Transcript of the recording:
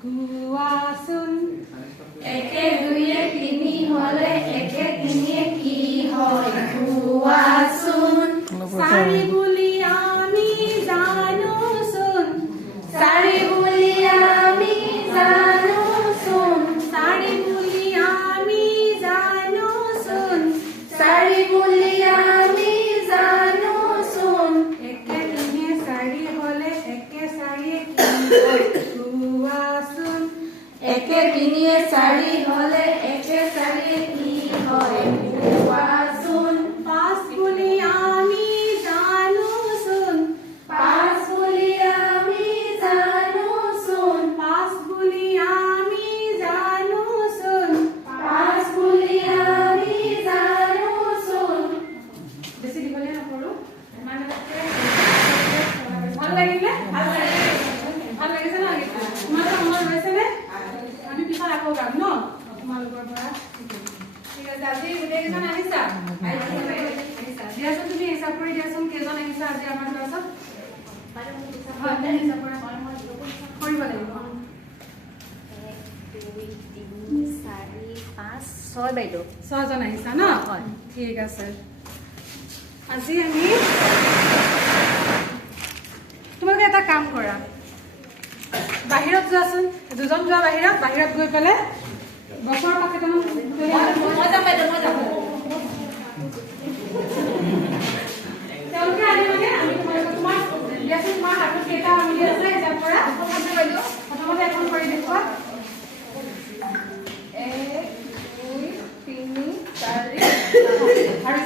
কোৱাচোন একে দুয়ে তিনি হলে একে তিনিয়ে কি হয় কোৱাচোন চাৰি বুলি আমি জানোচোন চাৰি বুলি আমি জানোচোন চাৰি বুলি আমি জানোচোন চাৰি বুলি আমি জানোচোন একে তিনিয়ে চাৰি হলে একে চাৰিয়ে কি হয় কোৱাচোন একে তিনিয়ে চাৰি হলে একে চাৰিয়ে কি হয় কোৱাচোন পাঁচ বুলি আমি জানোচোন পাঁচ বুলি আমি জানোচোন পাঁচ বুলি আমি জানোচোন পাঁচ বুলি আমি জানোচোন বেছি দীঘলীয়া নকৰো ভাল লাগিলে ভাল লাগিছে ন গীতটো তোমালোকৰ মনত ৰৈছেনে আমি পিছত আকৌ গাম ন তোমালোকৰ পৰা ঠিক আছে আজি গোটেইকেইজন আহিছা দিয়াচোন তুমি হিচাপ কৰি দিয়াচোন কেইজন আহিছা আজি আমাৰ ক্লাছত হয় তুমি হিচাপ কৰা কৰিব লাগিব 1 2 3 4 5 6 বাইদেউ 6 জন আহিছা ন হয়। ঠিক আছে আজি আমি তোমালোকে এটা কাম কৰা বাহিৰত যোৱাচোন দুজন যোৱা বাহিৰত গৈ পেলাই গছৰ পাত কেইটামান লৈ আহা। মই যাম বাইদেউ মই যাম তেওঁলোকে আনি মানে আমি তোমাৰ দিয়াচোন তোমাৰ হাতত কেইটা আঙুলি আছে হিচাপ কৰা প্ৰথমতে এখন কৰি দেখুওৱা 1 2 3 4 আৰু